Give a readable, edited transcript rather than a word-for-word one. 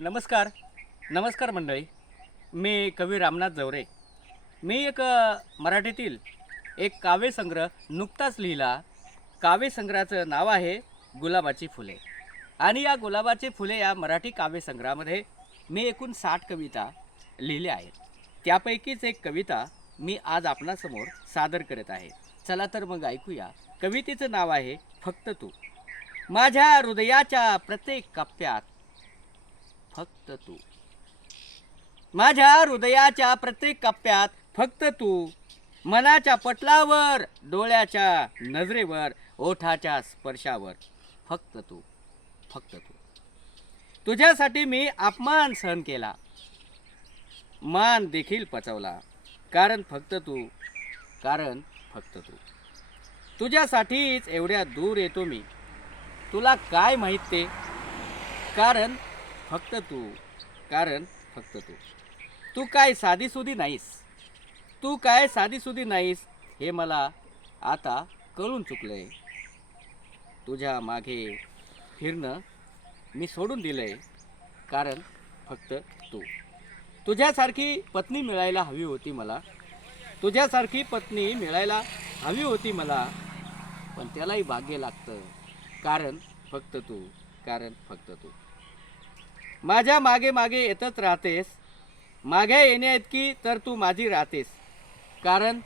नमस्कार नमस्कार मंडळी. मी कवी रामनाथ जवरे. मी एक मराठीतील एक काव्यसंग्रह नुकताच लिहिला. काव्यसंग्रहाचं नाव आहे गुलाबाची फुले. आणि या गुलाबाची फुले या मराठी काव्यसंग्रहामध्ये मी एकूण 60 कविता लिहिल्या आहेत. त्यापैकीच एक कविता मी आज आपणासमोर सादर करत आहे. चला तर मग ऐकूया. कवितेचं नाव आहे फक्त तू. माझ्या हृदयाच्या प्रत्येक कप्प्यात फक्त तू. माझ्या हृदयाच्या प्रत्येक कप्प्यात फक्त तू. मनाच्या पटलावर, डोळ्याच्या नजरेवर, ओठाच्या स्पर्शावर फक्त तू. फक्त तू. तुझ्यासाठी मी अपमान सहन केला, मान देखील पचवला. कारण फक्त तू. कारण फक्त तू. तुझ्यासाठीच एवढ्या दूर येतो मी. तुला काय माहित ते. कारण फक्त तू. कारण फक्त तू. तू काय साधीसुधी नाहीस. तू काय साधीसुधी नाहीस हे मला आता कळून चुकलंय. तुझ्या मागे फिरणं मी सोडून दिलंय. कारण फक्त तू. तुझ्यासारखी पत्नी मिळायला हवी होती मला. तुझ्यासारखी पत्नी मिळायला हवी होती मला. पण त्यालाही भाग्य लागतं. कारण फक्त तू. कारण फक्त तू. माझ्या मागे मागे येतच राहतेस. मागे येण्याइतकी तर तू माझी राहतेस. कारण